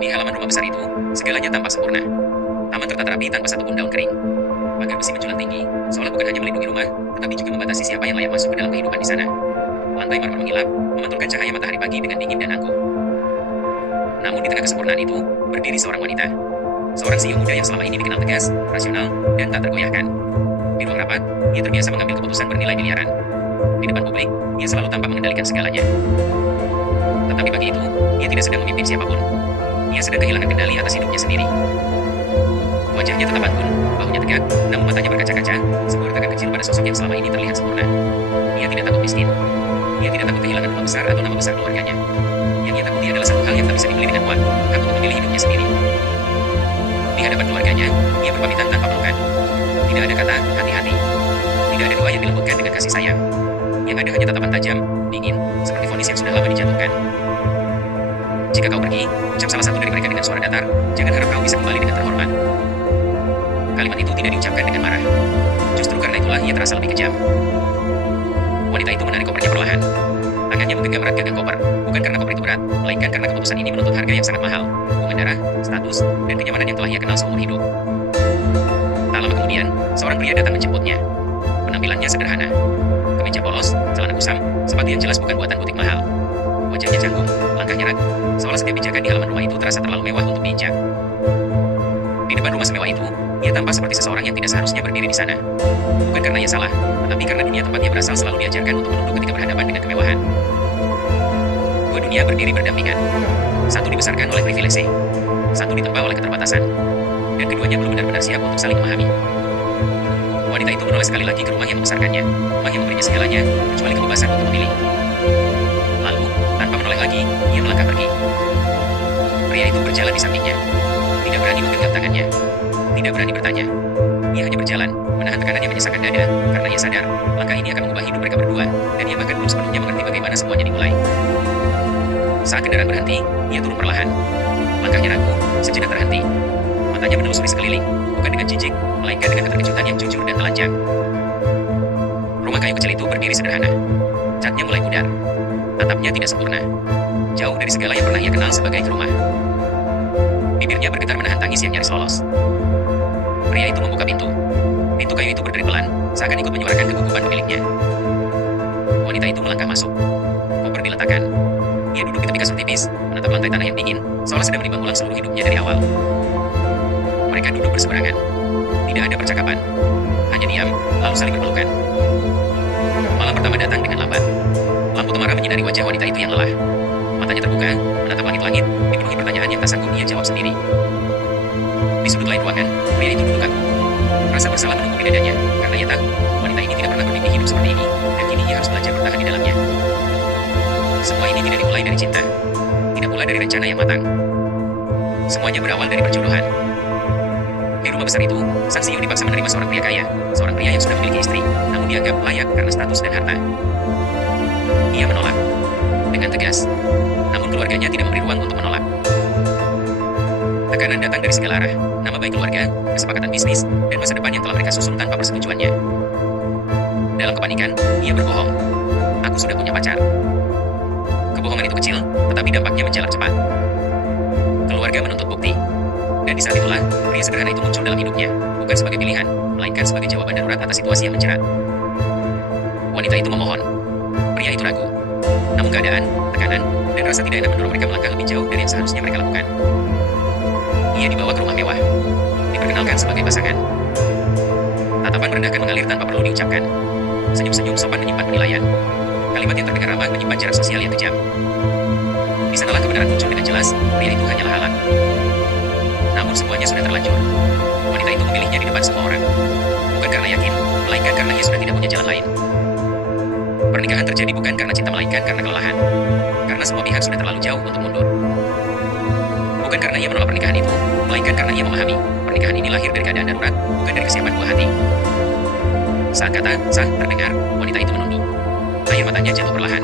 Di halaman rumah besar itu, segalanya tampak sempurna. Taman tertata rapi tanpa satupun daun kering. Pagar besi menjulang tinggi, seolah bukan hanya melindungi rumah, tetapi juga membatasi siapa yang layak masuk ke dalam kehidupan di sana. Lantai marmer mengilap, memantulkan cahaya matahari pagi dengan dingin dan angkuh. Namun di tengah kesempurnaan itu, berdiri seorang wanita. Seorang CEO muda yang selama ini dikenal tegas, rasional, dan tak tergoyahkan. Di ruang rapat, ia terbiasa mengambil keputusan bernilai miliaran. Di depan publik, ia selalu tampak mengendalikan segalanya. Tetapi bagi itu, ia tidak sedang memimpin siapapun. Ia sedang kehilangan kendali atas hidupnya sendiri. Wajahnya tetap anggun, bahunya tegak, namun matanya berkaca-kaca, sebuah retakan kecil pada sosok yang selama ini terlihat sempurna. Ia tidak takut miskin. Ia tidak takut kehilangan rumah besar atau nama besar keluarganya. Yang ia takuti adalah satu hal yang tak bisa dibeli dengan uang, hak untuk memilih hidupnya sendiri. Di hadapan keluarganya, ia berpamitan tanpa pelukan. Tidak ada kata, hati-hati. Tidak ada doa yang dilembutkan dengan kasih sayang. Yang ada hanya tatapan tajam, dingin, seperti vonis yang sudah lama dijatuhkan. Jika kau pergi, ucap salah satu dari mereka dengan suara datar, jangan harap kau bisa kembali dengan terhormat. Kalimat itu tidak diucapkan dengan marah. Justru karena itulah ia terasa lebih kejam. Wanita itu menarik kopernya perlahan. Tangannya menggenggam erat gagang koper, bukan karena koper itu berat, melainkan karena keputusan ini menuntut harga yang sangat mahal, hubungan darah, status, dan kenyamanan yang telah ia kenal seumur hidup. Tak lama kemudian, seorang pria datang menjemputnya. Penampilannya sederhana. Kemeja polos, celana kusam, sepatu yang jelas bukan buatan butik mahal. Wajahnya canggung, langkahnya ragu, seolah setiap pijakan di halaman rumah itu terasa terlalu mewah untuk diinjak. Di depan rumah semewah itu, ia tampak seperti seseorang yang tidak seharusnya berdiri di sana. Bukan karena ia salah, tetapi karena dunia tempat ia berasal selalu diajarkan untuk menunduk ketika berhadapan dengan kemewahan. Dua dunia berdiri berdampingan. Satu dibesarkan oleh privilege, satu ditempa oleh keterbatasan. Dan keduanya belum benar-benar siap untuk saling memahami. Wanita itu menoleh sekali lagi ke rumah yang membesarkannya, rumah yang memberinya segalanya, kecuali kebebasan untuk memilih. Lalu, tanpa menoleh lagi, ia melangkah pergi. Pria itu berjalan di sampingnya. Tidak berani menggenggam tangannya. Tidak berani bertanya. Ia hanya berjalan, menahan tekanan yang menyesakkan dada, karena ia sadar, langkah ini akan mengubah hidup mereka berdua, dan ia bahkan belum sepenuhnya mengerti bagaimana semuanya dimulai. Saat kendaraan berhenti, ia turun perlahan. Langkahnya ragu, sejenak terhenti. Matanya menelusuri sekeliling, bukan dengan jijik, melainkan dengan keterkejutan yang jujur dan telanjang. Rumah kayu kecil itu berdiri sederhana. Catnya mulai pudar. Atapnya tidak sempurna. Jauh dari segala yang pernah ia kenal sebagai rumah. Bibirnya bergetar menahan tangis yang nyaris lolos. Pria itu membuka pintu. Pintu kayu itu berderi pelan, seakan ikut menyuarakan kegugupan pemiliknya. Wanita itu melangkah masuk. Koper diletakkan. Ia duduk di tepi kasur tipis, menatap lantai tanah yang dingin, seolah sedang menimbang ulang seluruh hidupnya dari awal. Mereka duduk berseberangan. Tidak ada percakapan. Hanya diam, lalu saling berpelukan. Malam pertama datang dengan lambat. Lampu temaram menyinari wajah wanita itu yang lelah. Matanya terbuka, menatap langit-langit, dipenuhi pertanyaan yang tak sanggup ia jawab sendiri. Di sudut lain ruangan, pria itu duduk kaku. Rasa bersalah menumpuk di dadanya, karena ia tahu wanita ini tidak pernah bermimpi hidup seperti ini, dan kini ia harus belajar bertahan di dalamnya. Semua ini tidak dimulai dari cinta, tidak pula dari rencana yang matang. Semuanya berawal dari perjodohan. Di rumah besar itu, sang CEO dipaksa menerima seorang pria kaya, seorang pria yang sudah memiliki istri, namun dianggap layak karena status dan harta. Ia menolak dengan tegas, namun keluarganya tidak memberi ruang untuk menolak. Tekanan datang dari segala arah, nama baik keluarga, kesepakatan bisnis, dan masa depan yang telah mereka susun tanpa persetujuannya. Dalam kepanikan, ia berbohong. Aku sudah punya pacar. Kebohongan itu kecil, tetapi dampaknya menjalar cepat. Keluarga menuntut bukti. Dan di saat itulah, pria sederhana itu muncul dalam hidupnya, bukan sebagai pilihan, melainkan sebagai jawaban darurat atas situasi yang menjerat. Wanita itu memohon. Pria itu ragu. Namun keadaan, tekanan, dan rasa tidak enak mendorong mereka melangkah lebih jauh dari yang seharusnya mereka lakukan. Ia dibawa ke rumah mewah. Diperkenalkan sebagai pasangan. Tatapan merendahkan mengalir tanpa perlu diucapkan. Senyum-senyum sopan menyimpan penilaian. Kalimat yang terdengar ramah menyimpan jarak sosial yang kejam. Di sanalah kebenaran muncul dengan jelas, pria itu hanyalah alat. Namun semuanya sudah terlanjur. Wanita itu memilihnya di depan semua orang. Bukan karena yakin, melainkan karena ia sudah tidak punya jalan lain. Pernikahan terjadi bukan karena cinta melainkan karena kelelahan. Karena semua pihak sudah terlalu jauh untuk mundur. Bukan karena ia menolak pernikahan itu, melainkan karena ia memahami pernikahan ini lahir dari keadaan darurat, bukan dari kesiapan dua hati. Saat kata sah terdengar, wanita itu menunduk. Air matanya jatuh perlahan.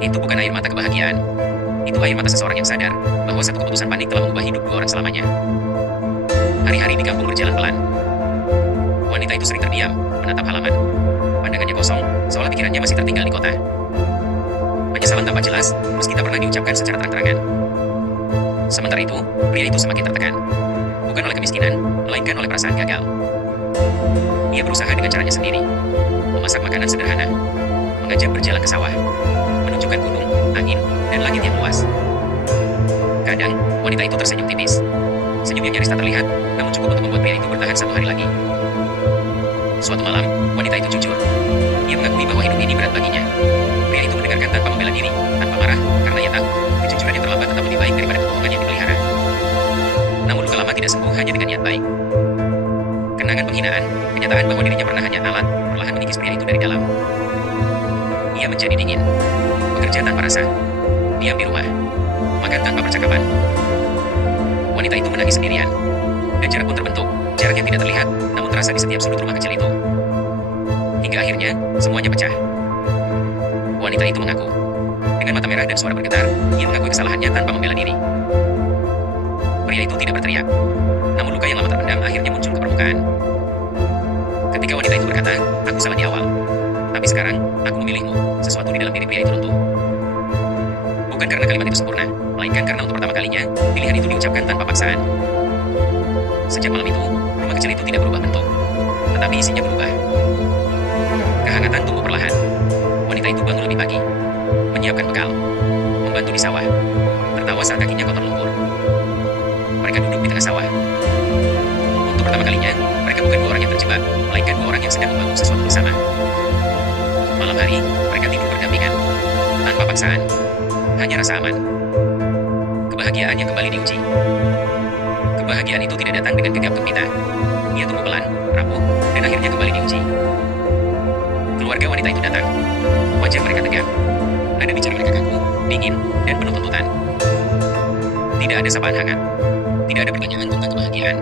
Itu bukan air mata kebahagiaan. Itu air mata seseorang yang sadar bahwa satu keputusan panik telah mengubah hidup dua orang selamanya. Hari-hari di kampung berjalan pelan. Wanita itu sering terdiam, menatap halaman. Pandangannya kosong, seolah pikirannya masih tertinggal di kota. Penyesalan tanpa jelas, meski tak pernah diucapkan secara terang-terangan. Sementara itu, pria itu semakin tertekan. Bukan oleh kemiskinan, melainkan oleh perasaan gagal. Ia berusaha dengan caranya sendiri. Memasak makanan sederhana, mengajak berjalan ke sawah, menunjukkan gunung, angin, dan langit yang luas. Kadang, wanita itu tersenyum tipis. Senyumnya nyaris tak terlihat, namun cukup untuk membuat pria itu bertahan 1 hari lagi. Suatu malam, wanita itu jujur. Ia mengakui bahwa hidup ini berat baginya. Pria itu mendengarkan tanpa membela diri, tanpa marah, karena ia tahu kejujuran yang terlambat tetap lebih baik daripada kebohongan yang dipelihara. Namun luka lama tidak sembuh hanya dengan niat baik. Kenangan penghinaan, kenyataan bahwa dirinya pernah hanya alat, perlahan mengikis pria itu dari dalam. Ia menjadi dingin, bekerja tanpa rasa, diam di rumah, makan tanpa percakapan. Wanita itu menangis sendirian, dan jarak pun terbentuk, jarak yang tidak terlihat, namun terasa di setiap sudut rumah kecil itu. Hingga akhirnya, semuanya pecah. Wanita itu mengaku. Dengan mata merah dan suara bergetar, ia mengakui kesalahannya tanpa membela diri. Pria itu tidak berteriak, namun luka yang lama terpendam akhirnya muncul ke permukaan. Ketika wanita itu berkata, "Aku salah di awal. Tapi sekarang, aku memilihmu." Sesuatu di dalam diri pria itu runtuh. Bukan karena kalimat itu sempurna, melainkan karena untuk pertama kalinya, pilihan itu diucapkan tanpa paksaan. Sejak malam itu, rumah kecil itu tidak berubah bentuk, tetapi isinya berubah. Kehangatan tumbuh perlahan. Wanita itu bangun lebih pagi, menyiapkan bekal, membantu di sawah, tertawa saat kakinya kotor lumpur. Mereka duduk di tengah sawah. Untuk pertama kalinya, mereka bukan 2 orang yang terjebak, melainkan 2 orang yang sedang membangun sesuatu bersama. Malam hari, mereka tidur berdampingan, tanpa paksaan, hanya rasa aman. Kebahagiaan yang kembali diuji. Kebahagiaan itu tidak datang dengan gegap gempita. Ia tumbuh pelan, rapuh, dan akhirnya kembali diuji. Keluarga wanita itu datang. Wajah mereka tegak. Nada bicara mereka kaku, dingin, dan penuh tuntutan. Tidak ada sapaan hangat. Tidak ada pertanyaan tentang kebahagiaan.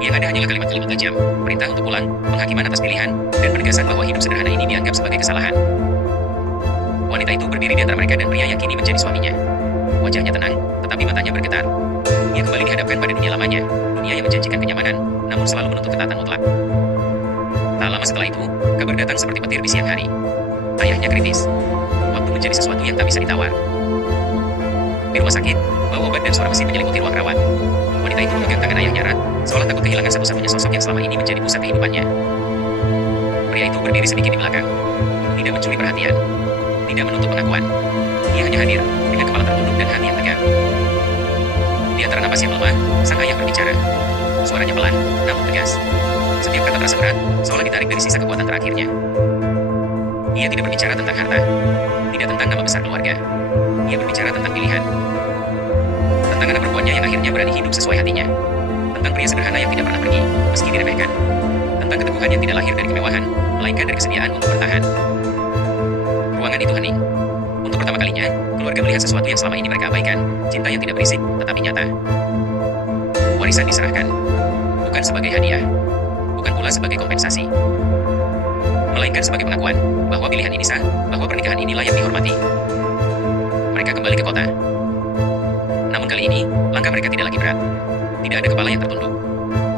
Yang ada hanyalah kalimat-kalimat tajam, perintah untuk pulang, penghakiman atas pilihan, dan penegasan bahwa hidup sederhana ini dianggap sebagai kesalahan. Wanita itu berdiri di antara mereka dan pria yang kini menjadi suaminya. Wajahnya tenang, tetapi matanya bergetar. Ia kembali dihadapkan pada dunia lamanya, dunia yang menjanjikan kenyamanan, namun selalu menuntut ketatan mutlak. Tak lama setelah itu, kabar datang seperti petir di siang hari. Ayahnya kritis. Waktu menjadi sesuatu yang tak bisa ditawar. Di rumah sakit, bau obat dan suara mesin menyelimuti ruang rawat. Wanita itu memegang tangan ayahnya erat, seolah takut kehilangan satu-satunya sosok yang selama ini menjadi pusat kehidupannya. Pria itu berdiri sedikit di belakang. Tidak mencuri perhatian. Tidak menuntut pengakuan. Ia hanya hadir, dengan kepala tertunduk dan hati yang tegar. Di antara napas yang lemah, sang ayah berbicara. Suaranya pelan, namun tegas. Setiap kata terasa berat, seolah ditarik dari sisa kekuatan terakhirnya. Ia tidak berbicara tentang harta, tidak tentang nama besar keluarga. Ia berbicara tentang pilihan. Tentang anak perempuannya yang akhirnya berani hidup sesuai hatinya. Tentang pria sederhana yang tidak pernah pergi, meski diremehkan. Tentang keteguhan yang tidak lahir dari kemewahan, melainkan dari kesediaan untuk bertahan. Ruangan itu hening. Untuk pertama kalinya, keluarga melihat sesuatu yang selama ini mereka abaikan. Cinta yang tidak berisik, tetapi nyata. Warisan diserahkan. Bukan sebagai hadiah. Bukan pula sebagai kompensasi. Melainkan sebagai pengakuan bahwa pilihan ini sah, bahwa pernikahan ini layak dihormati. Mereka kembali ke kota. Namun kali ini, langkah mereka tidak lagi berat. Tidak ada kepala yang tertunduk.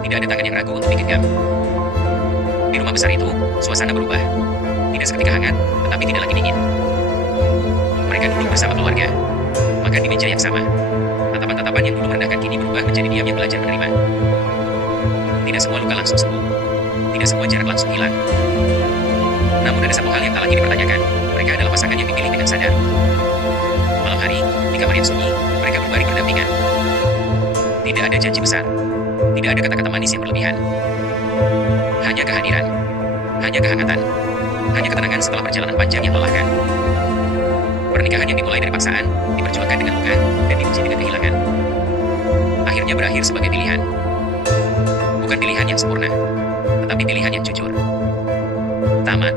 Tidak ada tangan yang ragu untuk digenggam. Di rumah besar itu, suasana berubah. Tidak seketika hangat, tetapi tidak lagi dingin. Mereka duduk bersama keluarga. Makan di meja yang sama. Tatapan-tatapan yang dulu merendahkan kini berubah menjadi diam yang belajar menerima. Tidak semua luka langsung sembuh. Tidak semua jarak langsung hilang. Namun ada satu hal yang tak lagi dipertanyakan. Mereka adalah pasangan yang dipilih dengan sadar. Malam hari, di kamar yang sunyi, mereka berbaring berdampingan. Tidak ada janji besar. Tidak ada kata-kata manis yang berlebihan. Hanya kehadiran. Hanya kehangatan. Hanya ketenangan setelah perjalanan panjang yang melelahkan. Pernikahan yang dimulai dari paksaan, diperjuangkan dengan luka, dan diuji dengan kehilangan. Akhirnya berakhir sebagai pilihan. Bukan pilihan yang sempurna, tetapi pilihan yang jujur. Tamat.